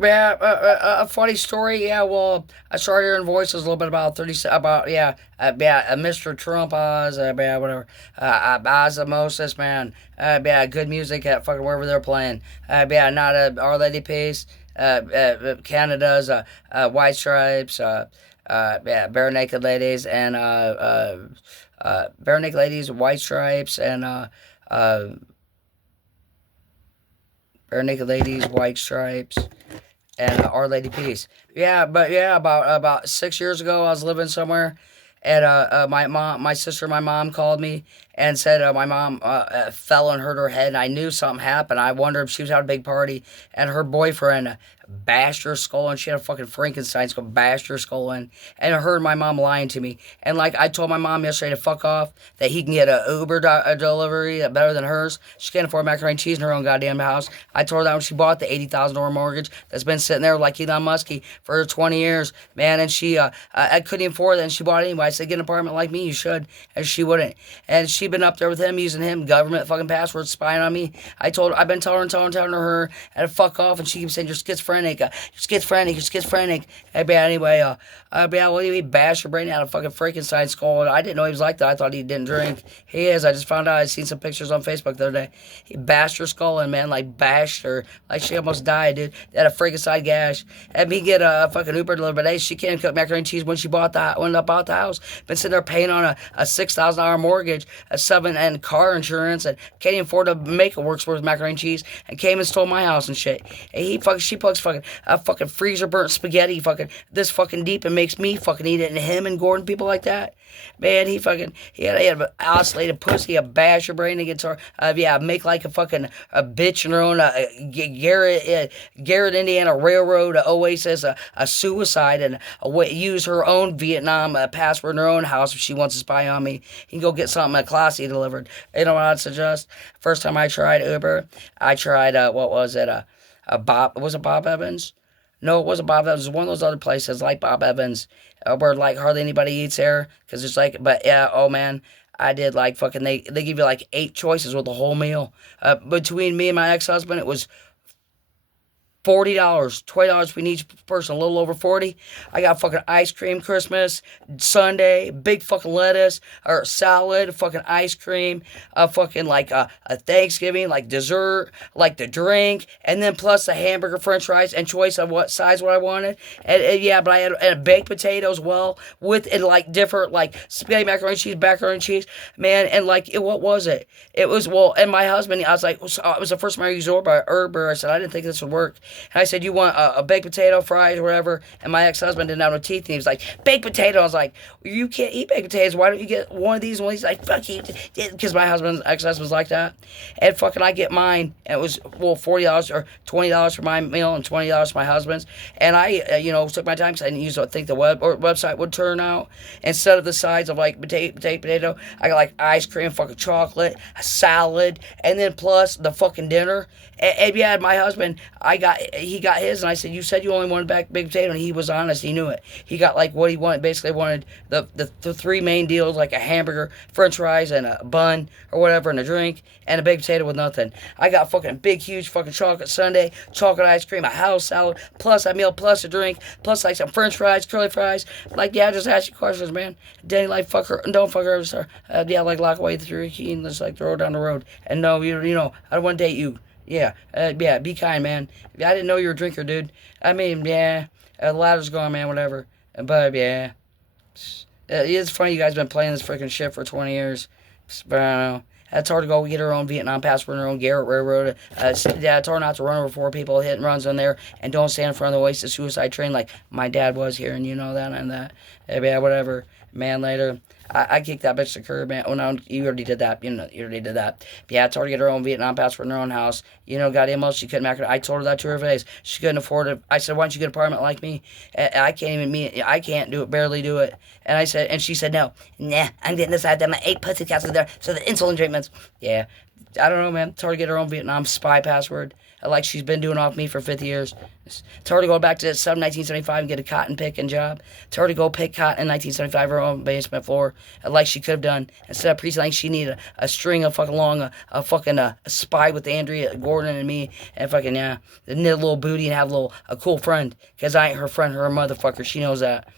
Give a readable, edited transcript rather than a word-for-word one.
Yeah, a funny story. Yeah, well, I started hearing voices a little bit about 30, about Mr. Trump, whatever, Osmosis, man, good music at fucking wherever they're playing. Not Our Lady Peace, Canada's, White Stripes, Bare Naked Ladies, and Bare Naked Ladies, White Stripes, and uh, Bare Naked Ladies, White Stripes, and Our Lady Peace. Yeah, but yeah, about 6 years ago, I was living somewhere, and my sister, my mom called me and said my mom fell and hurt her head, and I knew something happened. I wondered if she was having a big party, and her boyfriend bashed her skull, and she had a fucking Frankenstein skull, bashed her skull in, and I heard my mom lying to me, and like I told my mom yesterday to fuck off, that he can get a a delivery better than hers. She can't afford macaroni and cheese in her own goddamn house. I told her that when she bought the $80,000 mortgage that's been sitting there like Elon Muskie for 20 years, man, and she I couldn't even afford it, and she bought it anyway. I said, get an apartment like me, you should, and she wouldn't, and she been up there with him using him government fucking passwords spying on me. I've been telling her to fuck off, and she keeps saying you're schizophrenic, you're schizophrenic. Anyway, well, he bashed her brain out of fucking Frankenstein skull. I didn't know he was like that. I thought he didn't drink. He is. I just found out. I seen some pictures on Facebook the other day. He bashed her skull in, man, like bashed her, like she almost died, dude. They had a Frankenstein gash. Had me get a fucking Uber delivered. Hey, she can't cook macaroni and cheese when she bought when I bought the house. Been sitting there paying on a $6,000 mortgage, a seven and car insurance, and can't even afford to make a works worth macaroni and cheese. And came and stole my house and shit. And she fucks fucking freezer burnt spaghetti fucking this fucking deep and makes me fucking eat it. And him and Gordon, people like that, man, he had an oscillated pussy, a basher brain, a guitar, make like a fucking a bitch in her own Garrett, Indiana Railroad, Oasis, a suicide, and use her own Vietnam password in her own house if she wants to spy on me. He can go get something classy delivered. You know what I'd suggest? First time I tried Uber, I tried what was it? Was it Bob Evans? No, it wasn't Bob Evans. It was one of those other places like Bob Evans, where like hardly anybody eats there, because it's like, but yeah, oh man, I did like fucking. They give you like 8 choices with the whole meal. Between me and my ex-husband, it was $40, $20 between each person, a little over 40. I got fucking ice cream Christmas, Sunday, big fucking lettuce, or salad, fucking ice cream, fucking like a Thanksgiving, like dessert, like the drink, and then plus a hamburger, french fries, and choice of what size what I wanted. And yeah, but I had and a baked potato as well, with and like different, like spaghetti, macaroni and cheese, man, and like, what was it? It was, well, and my husband, I was like, it was the first time I used Uber. I said, I didn't think this would work. And I said, you want a baked potato, fries, whatever? And my ex-husband didn't have no teeth, and he was like, baked potato. I was like, well, you can't eat baked potatoes. Why don't you get one of these? And he's like, fuck you. Because my ex-husband's like that. And fucking I get mine, and it was, well, $40 or $20 for my meal and $20 for my husband's. And I, took my time because I didn't think the website would turn out. Instead of the sides of like potato, I got like ice cream, fucking chocolate, a salad, and then plus the fucking dinner. And yeah, my husband, he got his, and I said, you said you only wanted baked potato, and he was honest, he knew it. He got like what he wanted, basically wanted the three main deals, like a hamburger, french fries, and a bun, or whatever, and a drink, and a baked potato with nothing. I got fucking big, huge fucking chocolate sundae, chocolate ice cream, a house salad, plus a meal, plus a drink, plus like some french fries, curly fries. Like, yeah, just ask you questions, man. Danny, like, fuck her, don't fuck her, sir. Like, lock away through your key and just like throw her down the road. And no, you know, I don't want to date you. Yeah, be kind, man. I didn't know you were a drinker, dude. I mean, yeah, the ladder's gone, man, whatever. But, yeah. It's funny you guys been playing this freaking shit for 20 years. But I don't know. It's hard to go get her own Vietnam passport and her own Garrett Railroad. It's hard not to run over 4 people, hit and runs on there, and don't stand in front of the wasted suicide train like my dad was here, and you know that and that. Yeah, whatever. Man, later. I kicked that bitch to the curb, man. Oh, no, you already did that. You already did that. But yeah, it's hard to get her own Vietnam passport in her own house. Goddamn well, she couldn't make it. I told her that to her face. She couldn't afford it. I said, why don't you get an apartment like me? I can't do it, barely do it. And she said, no. Nah, I'm getting this out there. My 8 pussy cats are there. So the insulin treatments. Yeah. I don't know, man. It's hard to get her own Vietnam spy password. like she's been doing off me for 50 years. Tell her to go back to 1975 and get a cotton picking job. Tell her to go pick cotton in 1975 her own basement floor, like she could have done. Instead of pretending she needed a string of fucking long, a fucking a spy with Andrea Gordon and me, and fucking, yeah, knit a little booty and have a cool friend. Because I ain't her friend, her motherfucker. She knows that.